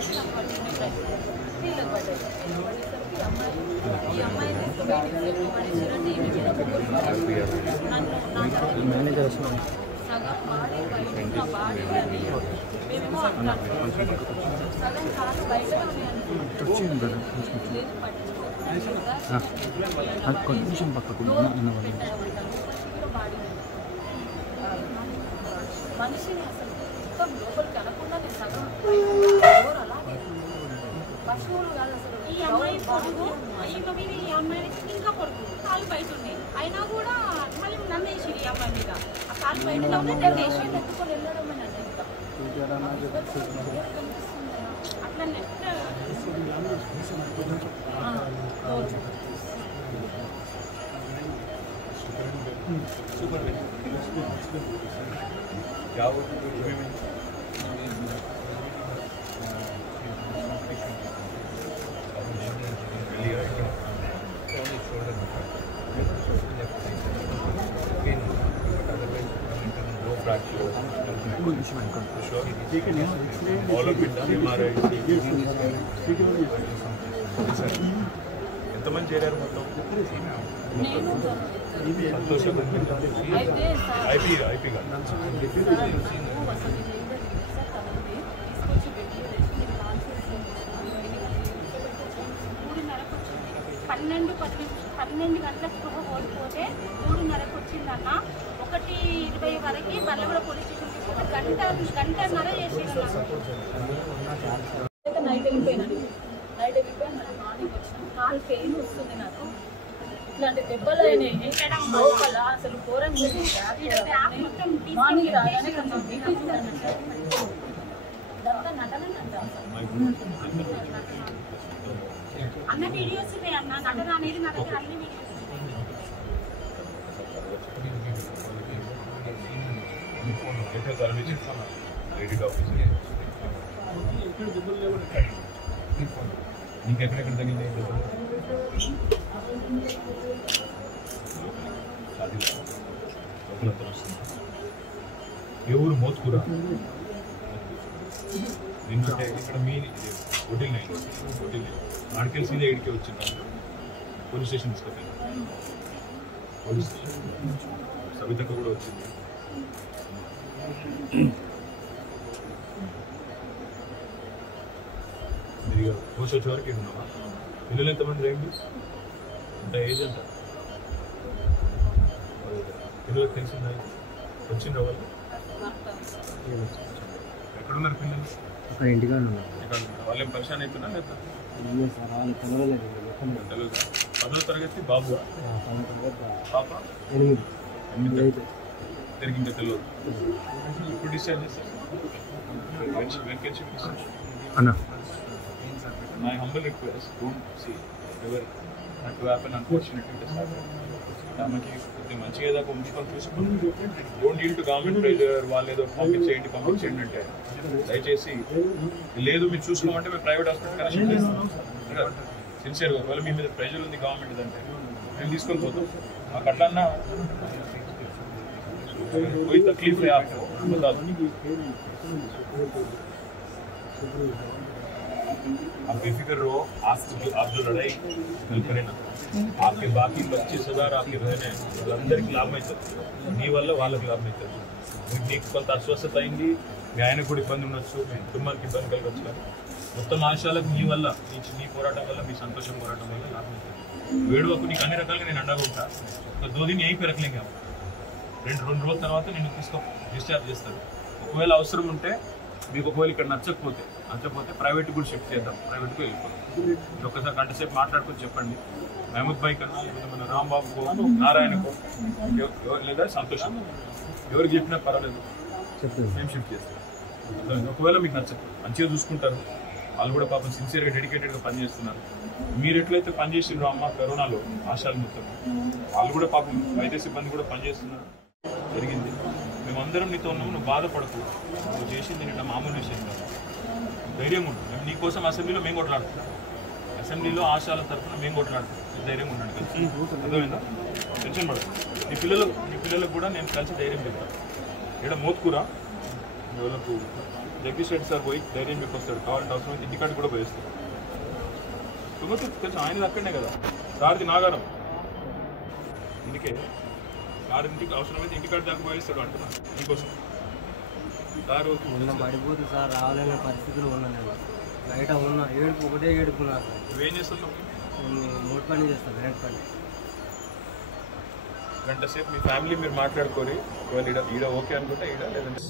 వచ్చి నాకు పట్టింది నీళ్ళకి పడ్డాయి. పడేసరికి ఈ అమ్మాయి తీసుకుని పడేసారంటే ఈమె మీద నన్ను నా సగం బాడీ బయట నా బాడీ అని మేమేమో అంటాను, సగం కాలు బయట లేదు మనిషిని అసలు మొత్తం లోపలికి అనకుండా నేను సగం అలాగే పశువులు కాదు అసలు. ఈ అమ్మాయి పొడుగు ఈమె మీద ఈ అమ్మాయి ఇంకా పొడుగు కాలు బయట ఉంది, అయినా కూడా మళ్ళీ నన్ను వేసి ఈ అమ్మాయి మీద ఆ కాలు బయట వేసి ఎత్తుకొని వెళ్ళడం అని అంటే ఇంకా అట్లనే ఎంతమంది చేరారు మొత్తం? ఐపీ పన్నెండు గంటల స్పృహ ఓడిపోతే 3:30కు వచ్చిందన్న. 1:20 వరకు బల్లగూడ పోలీస్ స్టేషన్ తీసుకుంటే గంటన్నర చేసేది. నైట్ వెళ్ళిపోయినాను, మార్నింగ్ వచ్చిన కాలు పెయిన్ వస్తుంది నాకు. ఇట్లాంటి దెబ్బలు అయినాయి లోపల అసలు ఘోరం. మార్నింగ్ రాగానే కొంచెం బీపీ చూడండి, ఇదంతా నటనండి అంట. అన్న వీడియోస్ అన్న నటన అనేది నా దగ్గర అన్ని వీడియోస్. నీకెక్కడెక్కడ తగ్గింది? ఏ ఊరు? మోత్కూరా. నిన్నంటే ఇక్కడ మీ హోటల్ ఆడికెళ్ళి సీదా ఇడికే వచ్చింది. పోలీస్ స్టేషన్ తీసుకెళ్ళి పోలీస్ స్టేషన్ సవితక్క కూడా వచ్చింది. మీరు పోస్ట్ వచ్చే వరకు ఉన్నావా? పిల్లలు ఎంతమంది రండి? అంత ఏజ్ అంట పిల్లలకు తెలిసిందా? వచ్చిందా వాళ్ళు? ఎక్కడున్నారు పిల్లలు? అక్కడ ఇంటిగా ఉన్నారు. వాళ్ళు ఏం పరిశాన్ అయిపోయినా లేదా? తెలుగుదా? 10వ తరగతి బాబు, పాప 8 తిరిగి ఇంకా తెలియదు. ఇప్పుడు డిశ్చార్జ్ చేస్తారు అన్న. My humble request, don't see ever that to happen unfortunately. ఆమెకి కొద్దిగా మంచిగా ఏదో ఉంచుకొని చూసుకుని don't deal to government pressure. వాళ్ళు ఏదో పంపించేయండి అంటే దయచేసి లేదు మీరు చూసుకోమంటే మేము ప్రైవేట్ హాస్పిటల్ కనెక్షన్ చేస్తాం. సిన్సియర్గా ఒకవేళ మీ మీద ప్రెజర్ ఉంది గవర్నమెంట్ అంటే మేము తీసుకొని పోతాం. మాకు అట్లన్నా कोई तकलीफ है आपको बता दो। आप बेफिक्र रहो। आप जो लड़ाई करें ना, आपके बाकी 25,000 आपके बहने అందరికి లాభం అవుతుంది. నీ వల్ల వాళ్ళకి లాభం అవుతుంది. నీకు కొంత అస్వస్థత అయింది, మీ ఆయన కూడా ఇబ్బంది ఉండొచ్చు, మీ కుటుంబానికి ఇబ్బంది కలగచ్చు. కానీ మొత్తం ఆశయాలకు నీ వల్ల నీ పోరాటం వల్ల మీ సంతోషం పోరాటం వల్ల లాభం అవుతుంది. వేడువకు నీకు అన్ని రకాలుగా నేను అండగా ఉంటా. దో దిన్ ఏం పెరగలేం. రెండు రోజుల తర్వాత నేను డిశ్చార్జ్ చేస్తాను. ఒకవేళ అవసరం ఉంటే మీకు ఒకవేళ ఇక్కడ నచ్చకపోతే ప్రైవేట్ కూడా షిఫ్ట్ చేద్దాం, ప్రైవేట్కి వెళ్ళిపోతాం. మీరు ఒక్కసారి గంట సేపు మాట్లాడుకొని చెప్పండి. మహమూద్ భాయ్ కన్నా లేకపోతే మన రాంబాబుకో నారాయణకో లేదా సంతోషం ఎవరికి చెప్పినా పర్వాలేదు, మేము షిఫ్ట్ చేస్తాం. ఒకవేళ మీకు నచ్చదు మంచిగా చూసుకుంటారు. వాళ్ళు కూడా పాపం సిన్సియర్గా డెడికేటెడ్గా పనిచేస్తున్నారు. మీరు ఎట్లయితే పనిచేసిండ్రో అమ్మ కరోనాలో ఆశాలు మొత్తం వాళ్ళు కూడా పాపం వైద్య సిబ్బంది కూడా పనిచేస్తున్నారు. జరిగింది. మేమందరం నీతో ఉన్నాము, నువ్వు బాధపడకు. నువ్వు చేసింది నిన్న మామూలు విషయం కాదు. ధైర్యంగా ఉంటుంది. మేము నీకోసం అసెంబ్లీలో మేము కొట్లాడుతున్నాం. అసెంబ్లీలో ఆశాల తరఫున మేము కొట్లాడుతున్నాం. ధైర్యంగా ఉండండి. కలిసి అర్థమైందా? టెన్షన్ పడదు. నీ పిల్లలకు కూడా నేను కలిసి ధైర్యం చెప్తాను. ఇక్కడ మోత్కూరా వాళ్ళకు జగదీష్ రెడ్డి సార్ పోయి ధైర్యం చెప్పి వస్తాడు, కావాలంటే అవసరమైతే ఇంటికాడికి కూడా పోయిస్తాడు. తుంగతుర్తి తెలుసు, ఆయనది అక్కడనే కదా, సార్ది నాగారం. ఇందుకే సార్ ఇంటికి అవసరమైతే ఇంటికాడి దాకా పోయిస్తాడు అంటున్నా నీకోసం. సారు పడిపోతుంది సార్, రావాలనే పరిస్థితులు ఉన్నాను. బయట ఉన్నా ఏడుపు, ఒకటే ఏడుపున్నా. నువ్వేం చేస్తున్నావు? మూడు పని చేస్తాను, గ్రాండ్ పని. గంట సేపు మీ ఫ్యామిలీ మీరు మాట్లాడుకోరి, ఒకవేళ ఈడ ఓకే అనుకుంటే ఈడ, లేదంటే